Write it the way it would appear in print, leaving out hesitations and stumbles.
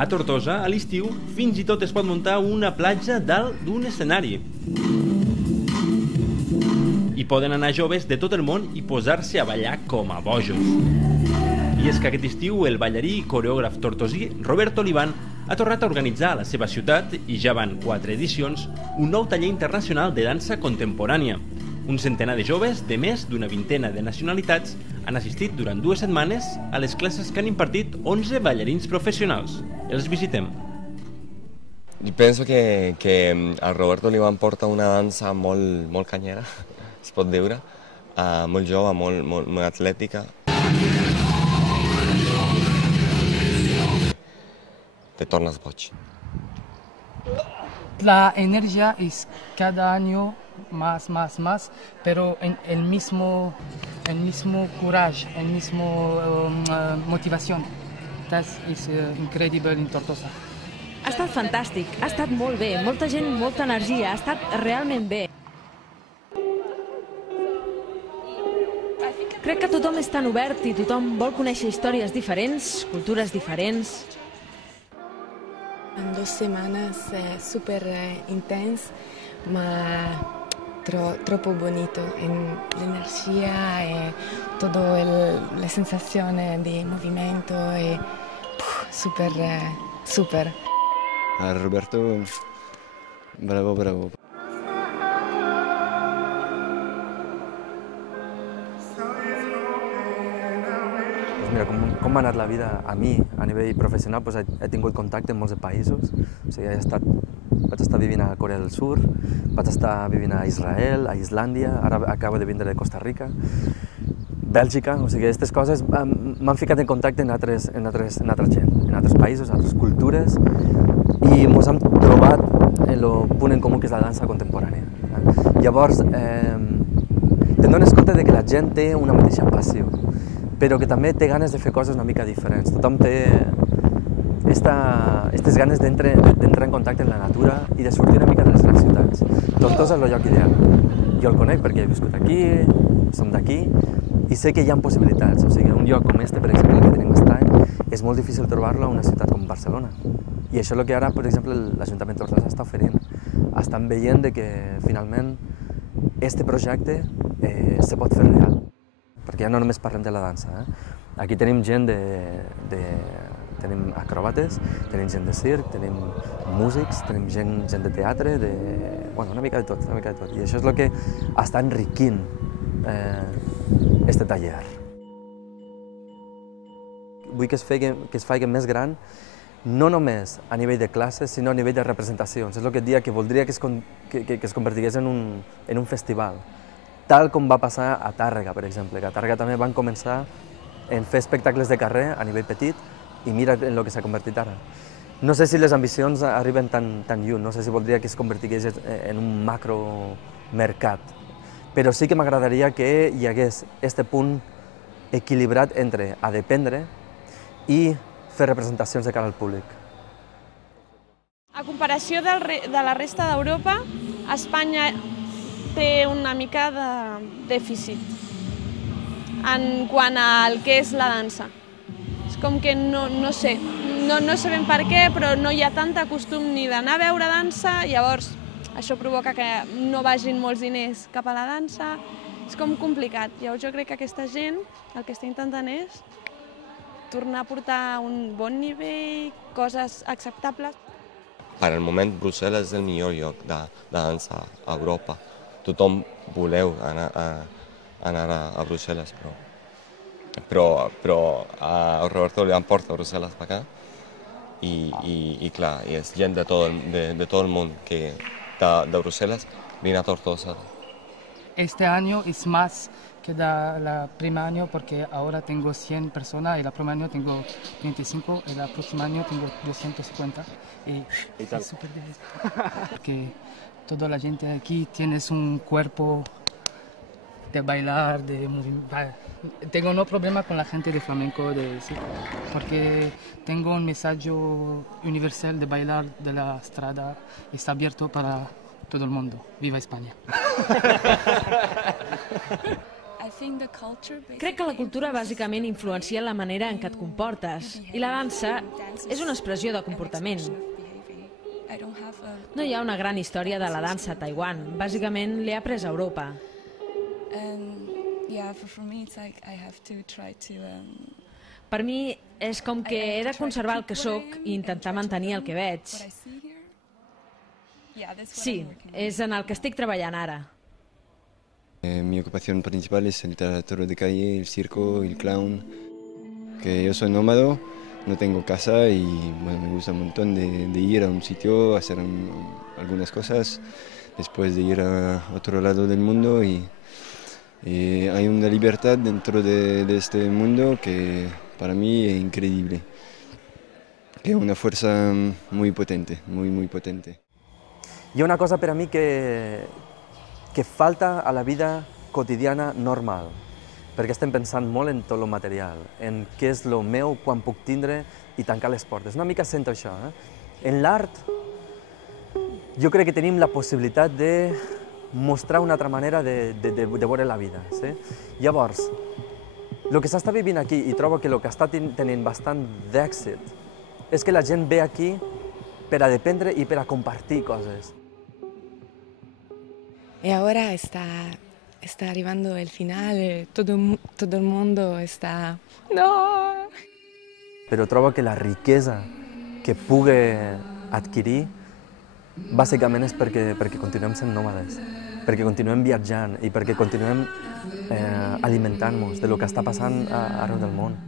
A Tortosa, a l'estiu, fins i tot es pot muntar una platja dalt d'un escenari. Hi poden anar joves de tot el món i posar-se a ballar com a bojos. I és que aquest estiu el ballarí i coreògraf tortosí Roberto Olivan ha tornat a organitzar a la seva ciutat, i ja van 4 edicions, un nou taller internacional de dansa contemporània. Un centenar de joves de més d'una vintena de nacionalitats han assistit durant 2 setmanes a les classes que han impartit 11 ballarins professionals. Els visitem. Jo penso que el Roberto Olivan porta una dansa molt canyera, es pot dir, molt jove, molt atlètica. Te tornas boig. La energía es cada año más, pero el mismo coraje, el mismo motivación. És increïble en Tortosa. Ha estat fantàstic, ha estat molt bé, molta gent, molta energia, ha estat realment bé. Crec que tothom és tan obert i tothom vol conèixer històries diferents, cultures diferents. En 2 setmanes super intens, ma troppo bonito. L'energia e toda la sensazione di movimento è super. Roberto, bravo. Mira, com m'ha anat la vida a mi, a nivell professional, doncs he tingut contacte amb molts països. O sigui, vaig estar vivint a Corea del Sur, vaig estar vivint a Israel, a Islàndia, ara acabo de vindre de Costa Rica, Bèlgica. O sigui, aquestes coses m'han ficat en contacte amb altra gent, en altres països, altres cultures, i ens hem trobat en el punt en comú que és la dansa contemporània. Llavors, te'n dones compte que la gent té una mateixa passió, però que també té ganes de fer coses una mica diferents. Tothom té aquestes ganes d'entrar en contacte amb la natura i de sortir una mica de les grans ciutats. Tortosa és el lloc ideal. Jo el conec perquè he viscut aquí, som d'aquí, i sé que hi ha possibilitats. O sigui, un lloc com este, per exemple, el que tenim aquest any, és molt difícil trobar-lo a una ciutat com Barcelona. I això és el que ara, per exemple, l'Ajuntament de Tortosa està oferint. Estan veient que, finalment, aquest projecte se pot fer real. Perquè ja no només parlem de la dansa. Aquí tenim gent tenim acròbates, tenim gent de circ, tenim músics, tenim gent de teatre, una mica de tot. I això és el que està enriquint aquest taller. Vull que es faci més gran, no només a nivell de classes, sinó a nivell de representacions. És el que et dia que voldria que es convertís en un festival, tal com va passar a Tàrrega, per exemple, que a Tàrrega també van començar a fer espectacles de carrer a nivell petit, i mira en el que s'ha convertit ara. No sé si les ambicions arriben tan lluny, no sé si voldria que es convertís en un macromercat, però sí que m'agradaria que hi hagués aquest punt equilibrat entre a dependre i fer representacions de cara al públic. A comparació de la resta d'Europa, Espanya té una mica de dèficit en quant al que és la dansa. És com que no sé ben per què, però no hi ha tanta costum ni d'anar a veure dansa, llavors això provoca que no vagin molts diners cap a la dansa. És com complicat. Llavors jo crec que aquesta gent el que està intentant és tornar a portar un bon nivell, coses acceptables. Per al moment, Brussel·les és el millor lloc de dansa a Europa. Tothom voleu anar a Brussel·les, però el Roberto Olivan porta Brussel·les per acá i clar, és gent de tot el món que de Brussel·les viene a Tortosa. Este año es más que el primer año porque ahora tengo 100 personas y el primer año tengo 25 y el próximo año tengo 250 y es súper difícil porque toda la gente aquí tiene un cuerpo de bailar, de movimiento. Tengo no problema con la gente de flamenco, porque tengo un mensaje universal de bailar de la estrada, está abierto para todo el mundo. ¡Viva España! I Crec que la cultura bàsicament influencia la manera en què et comportes, i la dansa és una expressió de comportament. No hi ha una gran història de la dansa a Taiwan, bàsicament l'he après a Europa. Per mi és com que he de conservar el que sóc i intentar mantenir el que veig. Sí, és en el que estic treballant ara. Mi ocupación principal es el teatro de calle, el circo, el clown. Que yo soy nómada, no tengo casa y bueno, me gusta un montón de ir a un sitio, hacer algunas cosas, después de ir a otro lado del mundo y hay una libertad dentro de este mundo que para mí es increíble. Es una fuerza muy potente, muy potente. Hi ha una cosa per a mi que falta a la vida quotidiana normal, perquè estem pensant molt en tot el material, en què és el meu, quan puc tindre i tancar les portes. Una mica sento això. En l'art, jo crec que tenim la possibilitat de mostrar una altra manera de veure la vida. Llavors, el que s'està vivint aquí, i trobo que el que està tenint bastant d'èxit, és que la gent ve aquí per a dependre i per a compartir coses. Y ahora está arribando el final, todo el mundo está... ¡No! Però trobo que la riquesa que pugui adquirir bàsicament és perquè continuem sent nòmades, perquè continuem viatjant i perquè continuem alimentant-nos del que està passant arreu del món.